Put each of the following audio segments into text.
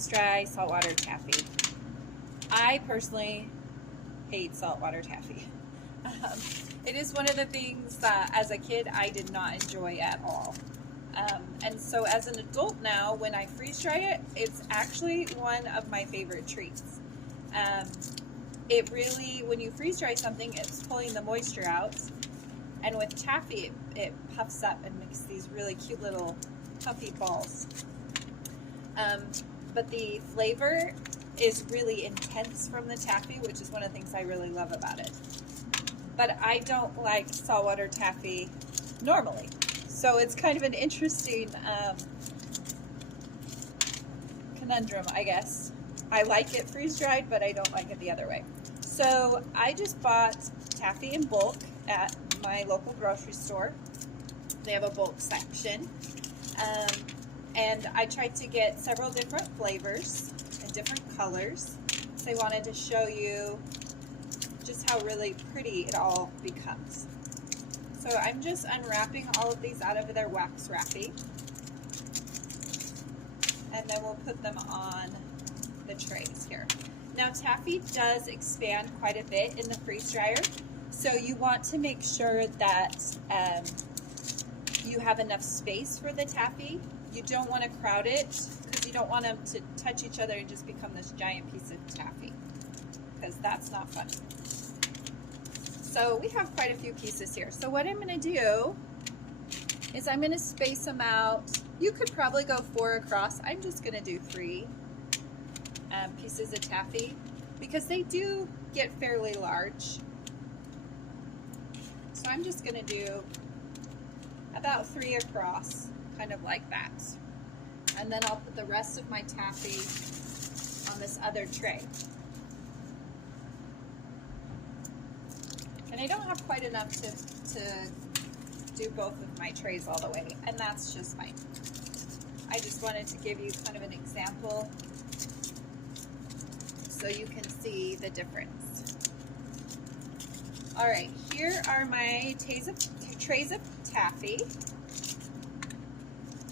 freeze-dry saltwater taffy. I personally hate saltwater taffy. It is one of the things that as a kid I did not enjoy at all. And so as an adult now, when I freeze dry it, it's actually one of my favorite treats. It really, when you freeze dry something, it's pulling the moisture out. And with taffy, it puffs up and makes these really cute little puffy balls. But the flavor is really intense from the taffy, which is one of the things I really love about it. But I don't like saltwater taffy normally. So it's kind of an interesting conundrum, I guess. I like it freeze-dried, but I don't like it the other way. So I just bought taffy in bulk at my local grocery store. They have a bulk section. And I tried to get several different flavors and different colors. So I wanted to show you just how really pretty it all becomes. So I'm just unwrapping all of these out of their wax wrapping. And then we'll put them on the trays here. Now taffy does expand quite a bit in the freeze dryer. So you want to make sure that you have enough space for the taffy. You don't want to crowd it because you don't want them to touch each other and just become this giant piece of taffy, because that's not fun. So we have quite a few pieces here. So what I'm going to do is I'm going to space them out. You could probably go 4 across. I'm just going to do 3 pieces of taffy because they do get fairly large. So I'm just going to do about 3 across, kind of like that. And then I'll put the rest of my taffy on this other tray. And I don't have quite enough to do both of my trays all the way, and that's just fine. I just wanted to give you kind of an example so you can see the difference. All right, here are my trays of taffy.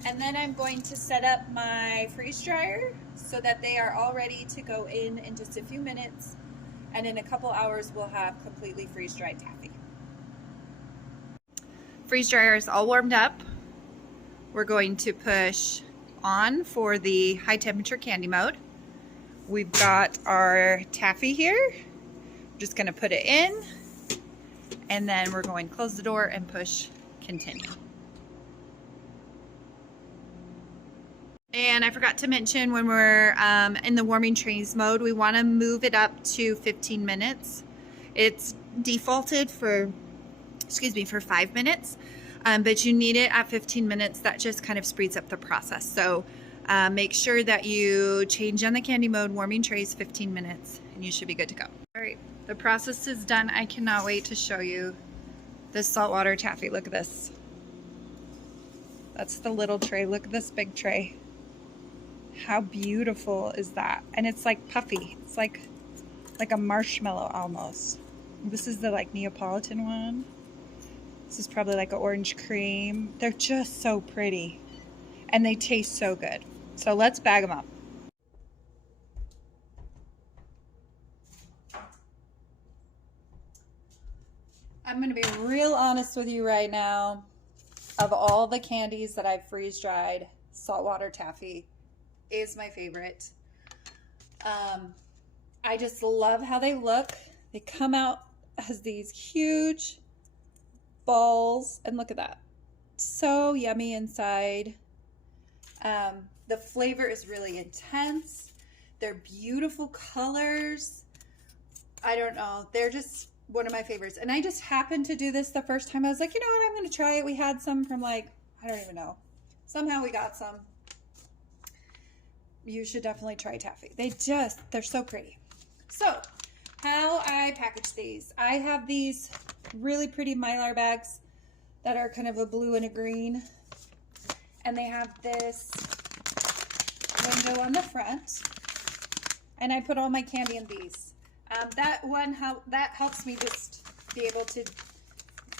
And then I'm going to set up my freeze dryer so that they are all ready to go in just a few minutes. And in a couple hours, we'll have completely freeze-dried taffy. Freeze dryer is all warmed up. We're going to push on for the high temperature candy mode. We've got our taffy here. We're just gonna put it in, and then we're going to close the door and push continue. And I forgot to mention, when we're in the warming trays mode, we want to move it up to 15 minutes. It's defaulted for 5 minutes, but you need it at 15 minutes. That just kind of speeds up the process. So make sure that you change on the candy mode, warming trays, 15 minutes, and you should be good to go. All right, the process is done. I cannot wait to show you this saltwater taffy. Look at this. That's the little tray. Look at this big tray. How beautiful is that? And it's like puffy. It's like a marshmallow almost. This is the like Neapolitan one. This is probably like an orange cream. They're just so pretty. And they taste so good. So let's bag them up. I'm gonna be real honest with you right now. Of all the candies that I've freeze dried, saltwater taffy is my favorite. I just love how they look. They come out as these huge balls, and look at that. So yummy inside. The flavor is really intense. They're beautiful colors. I don't know. They're just one of my favorites. And I just happened to do this the first time. I was like, you know what? I'm going to try it. We had some from like, I don't even know. Somehow we got some. You should definitely try taffy. They're so pretty. So how I package these. I have these really pretty Mylar bags that are kind of a blue and a green. And they have this window on the front. And I put all my candy in these. That helps me just be able to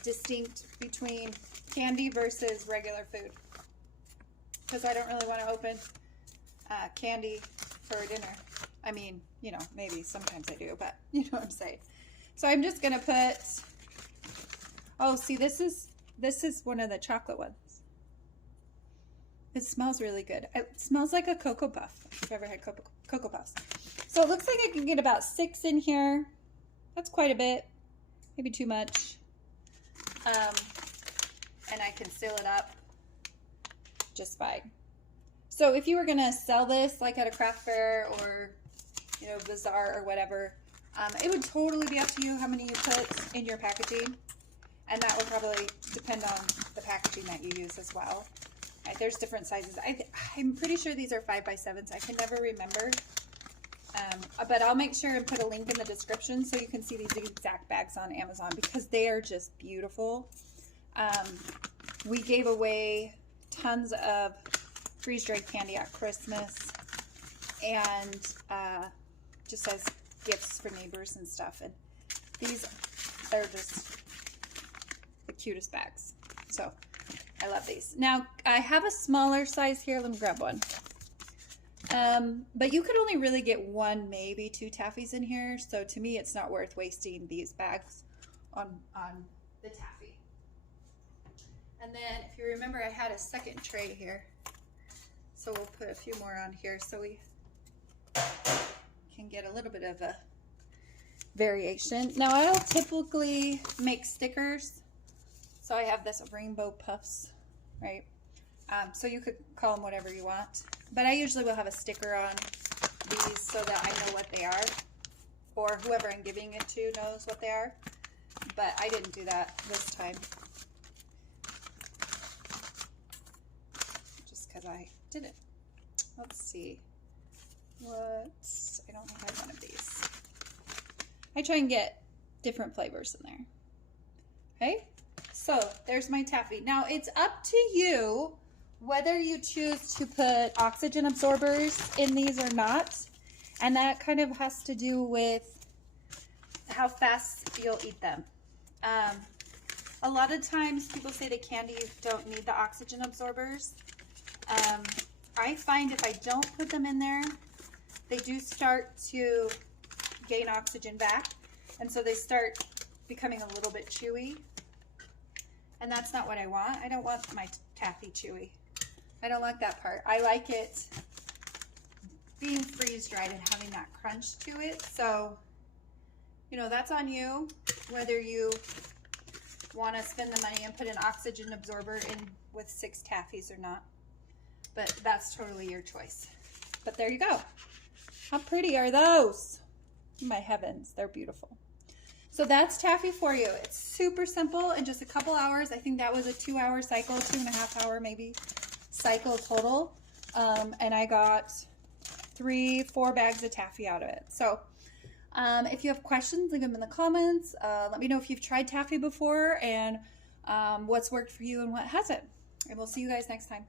distinct between candy versus regular food. Because I don't really want to open candy for dinner. I mean, you know, maybe sometimes I do, but you know what I'm saying. So I'm just gonna put, oh, see, this is one of the chocolate ones. It smells really good. It smells like a Cocoa Puff, if you've ever had Cocoa Puffs. So it looks like I can get about 6 in here. That's quite a bit, maybe too much. And I can seal it up just fine. So if you were gonna sell this like at a craft fair or, you know, bazaar or whatever, it would totally be up to you how many you put in your packaging. And that would probably depend on the packaging that you use as well. Right, there's different sizes. I'm pretty sure these are 5x7s. I can never remember. But I'll make sure and put a link in the description so you can see these exact bags on Amazon because they are just beautiful. We gave away tons of freeze-dried candy at Christmas and just as gifts for neighbors and stuff. And these are just the cutest bags. So I love these. Now I have a smaller size here. Let me grab one. But you could only really get 1, maybe 2 Taffies in here. So to me, it's not worth wasting these bags on the Taffy. And then if you remember, I had a second tray here. So we'll put a few more on here so we can get a little bit of a variation. Now I don't typically make stickers. So I have this rainbow puffs, right? So you could call them whatever you want. But I usually will have a sticker on these so that I know what they are. Or whoever I'm giving it to knows what they are. But I didn't do that this time. Just because I didn't. Let's see. I don't have one of these. I try and get different flavors in there. Okay? So there's my Taffy. Now it's up to you whether you choose to put oxygen absorbers in these or not. And that kind of has to do with how fast you'll eat them. A lot of times people say the candy don't need the oxygen absorbers. I find if I don't put them in there, they do start to gain oxygen back. And so they start becoming a little bit chewy. And that's not what I want. I don't want my Taffy chewy. I don't like that part. I like it being freeze-dried and having that crunch to it. So, you know, that's on you, whether you want to spend the money and put an oxygen absorber in with 6 Taffies or not. But that's totally your choice. But there you go. How pretty are those? My heavens, they're beautiful. So that's Taffy for you. It's super simple in just a couple hours. I think that was a 2-hour cycle, 2.5 hour maybe cycle total. And I got 3-4 bags of Taffy out of it. So if you have questions, leave them in the comments. Let me know if you've tried Taffy before and what's worked for you and what hasn't. And we'll see you guys next time.